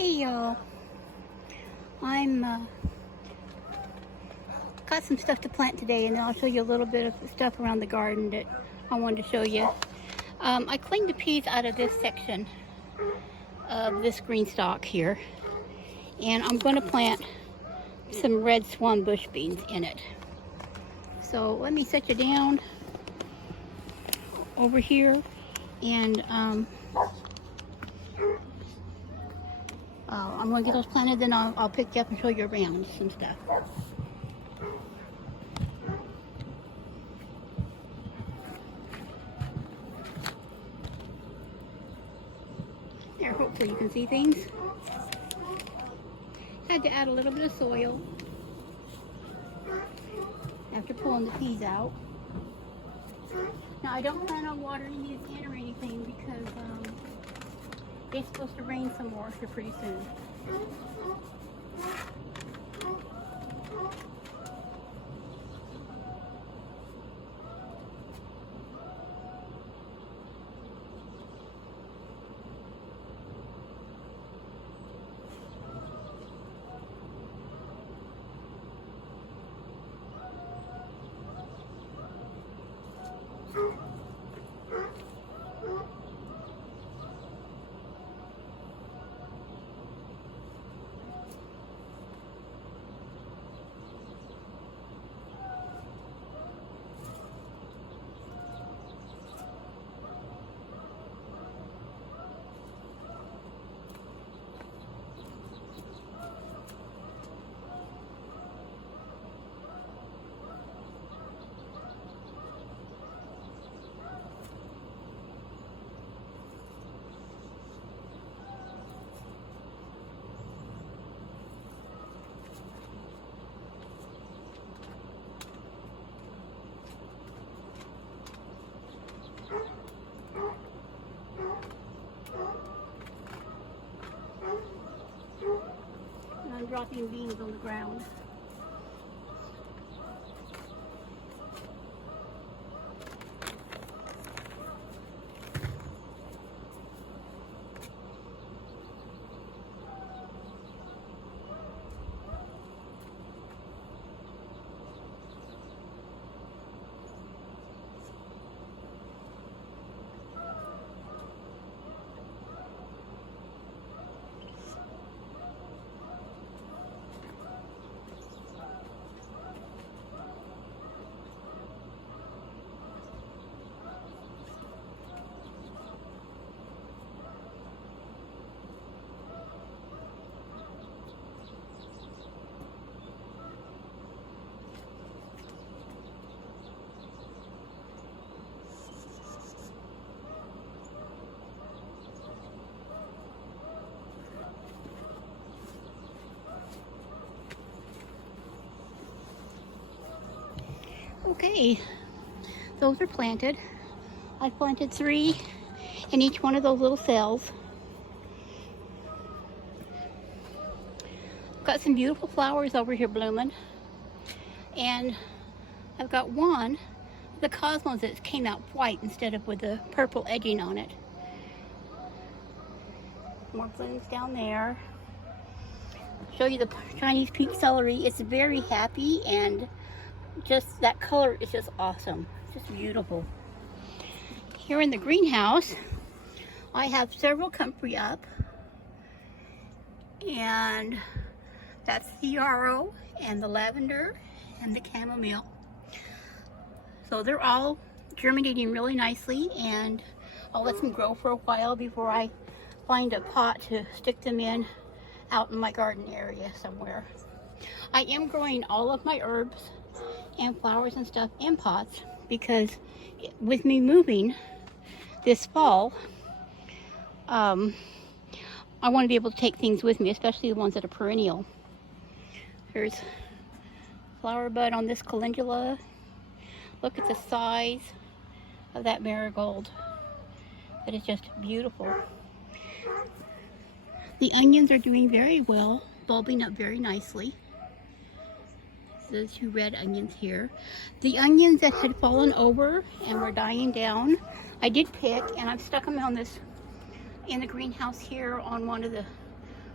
Hey y'all, I'm got some stuff to plant today, and then I'll show you a little bit of stuff around the garden that I wanted to show you. I cleaned the peas out of this section of this green stalk here, and I'm going to plant some red swan bush beans in it. So let me set you down over here, and I'm going to get those planted, then I'll pick you up and show you around some stuff. There, hopefully you can see things. Had to add a little bit of soil after pulling the peas out. Now I don't plan on watering these in or anything because it's supposed to rain some more here pretty soon. I'm dropping beans on the ground. Okay, those are planted. I've planted 3 in each one of those little cells. Got some beautiful flowers over here blooming, and I've got one, the cosmos, that came out white instead of with the purple edging on it. More blooms down there. Show you the Chinese pink celery. It's very happy, and just that color is just awesome. Just beautiful. Here in the greenhouse, I have several comfrey up, and that's the yarrow and the lavender and the chamomile. So they're all germinating really nicely, and I'll let them grow for a while before I find a pot to stick them in out in my garden area somewhere. I am growing all of my herbs and flowers and stuff in pots because with me moving this fall, I want to be able to take things with me, especially the ones that are perennial. There's flower bud on this calendula. Look at the size of that marigold. That is just beautiful. The onions are doing very well, bulbing up very nicely. The 2 red onions here. The onions that had fallen over and were dying down, I did pick, and I've stuck them on this in the greenhouse here on one of the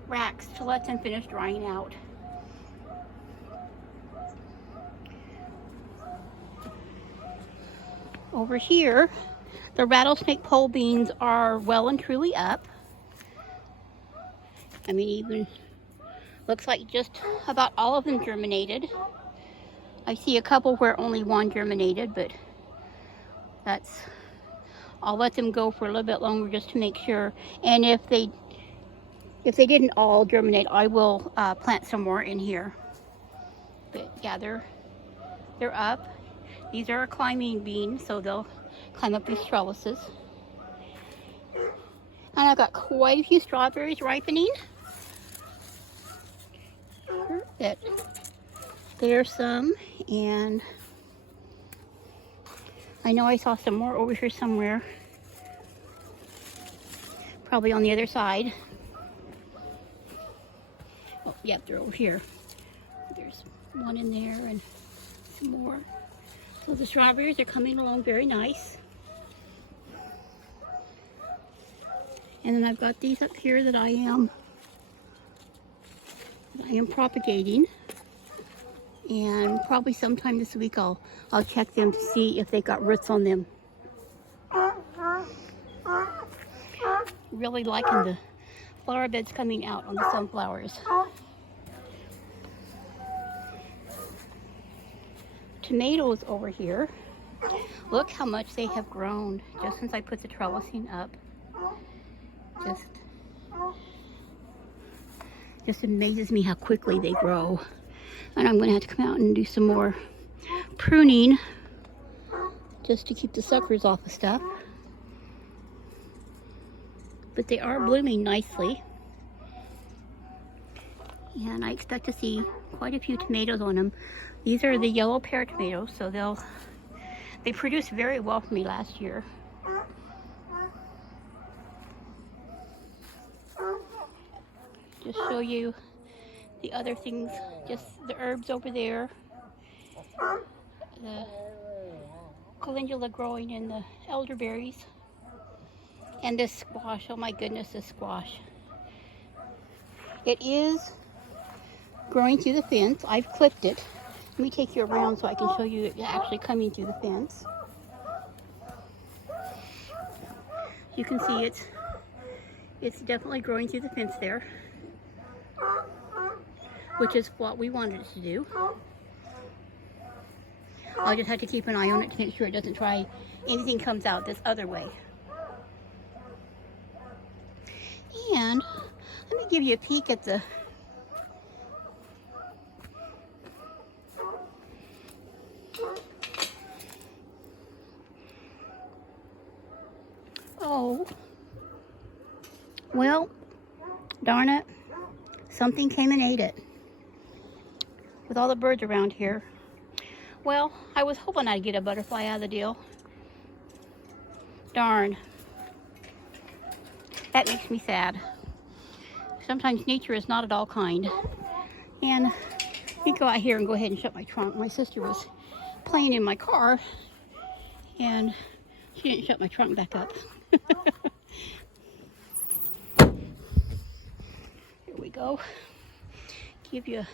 racks to let them finish drying out. Over here, the rattlesnake pole beans are well and truly up. I mean, even looks like just about all of them germinated. I see a couple where only one germinated, but I'll let them go for a little bit longer just to make sure. And if they didn't all germinate, I will plant some more in here. But yeah, they're up. These are a climbing bean, so they'll climb up these trellises. And I've got quite a few strawberries ripening. There's some, and I know I saw some more over here somewhere. Probably on the other side. Oh, yep, they're over here. There's one in there and some more. So the strawberries are coming along very nice. And then I've got these up here that I am propagating. And probably sometime this week I'll check them to see if they got roots on them. Really liking the flower beds coming out on the sunflowers. Tomatoes over here. Look how much they have grown just since I put the trellising up. Just amazes me how quickly they grow. And I'm going to have to come out and do some more pruning just to keep the suckers off of stuff. But they are blooming nicely. And I expect to see quite a few tomatoes on them. These are the yellow pear tomatoes, so they produced very well for me last year. Just show you the other things, just the herbs over there. The calendula growing in the elderberries. And this squash, oh my goodness, this squash. It is growing through the fence. I've clipped it. Let me take you around so I can show you it actually coming through the fence. You can see it's definitely growing through the fence there, which is what we wanted it to do. I'll just have to keep an eye on it to make sure it doesn't try anything comes out this other way. And let me give you a peek at the well, darn it, something came and ate it. With all the birds around here. Well, I was hoping I'd get a butterfly out of the deal. Darn. That makes me sad. Sometimes nature is not at all kind. And let me go out here and go ahead and shut my trunk. My sister was playing in my car and she didn't shut my trunk back up. Here we go. Give you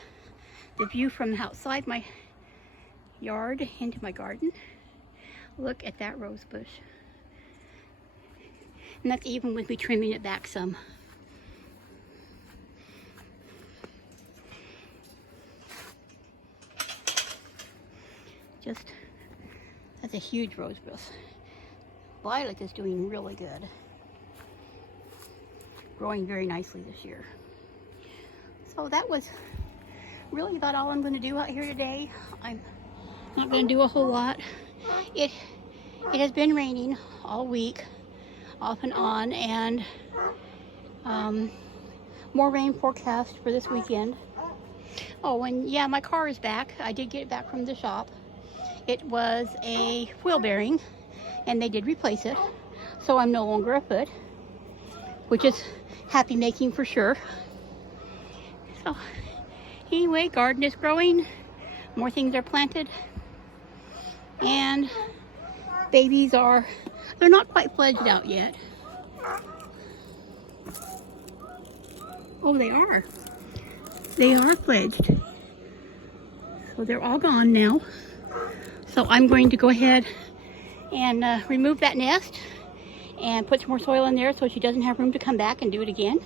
the view from outside my yard into my garden. Look at that rose bush. And that's even with me trimming it back some. That's a huge rose bush. Lilac is doing really good. Growing very nicely this year. So that was really about all I'm going to do out here today. I'm not going to do a whole lot. It has been raining all week, off and on, and more rain forecast for this weekend. Oh, and yeah, my car is back. I did get it back from the shop. It was a wheel bearing, and they did replace it, so I'm no longer afoot, which is happy making for sure. So anyway, garden is growing, more things are planted, and babies they're not quite fledged out yet. Oh, they are. They are fledged. So they're all gone now. So I'm going to go ahead and remove that nest and put some more soil in there so she doesn't have room to come back and do it again.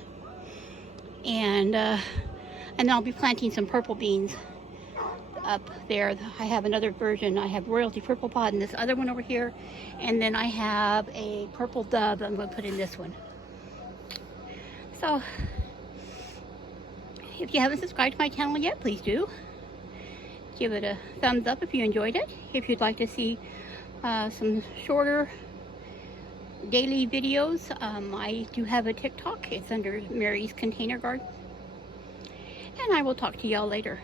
And then I'll be planting some purple beans up there. I have another version. I have Royalty Purple Pod and this other one over here. And then I have a purple dove I'm going to put in this one. So, if you haven't subscribed to my channel yet, please do. Give it a thumbs up if you enjoyed it. If you'd like to see some shorter daily videos, I do have a TikTok. It's under Mary's Container Garden. And I will talk to y'all later.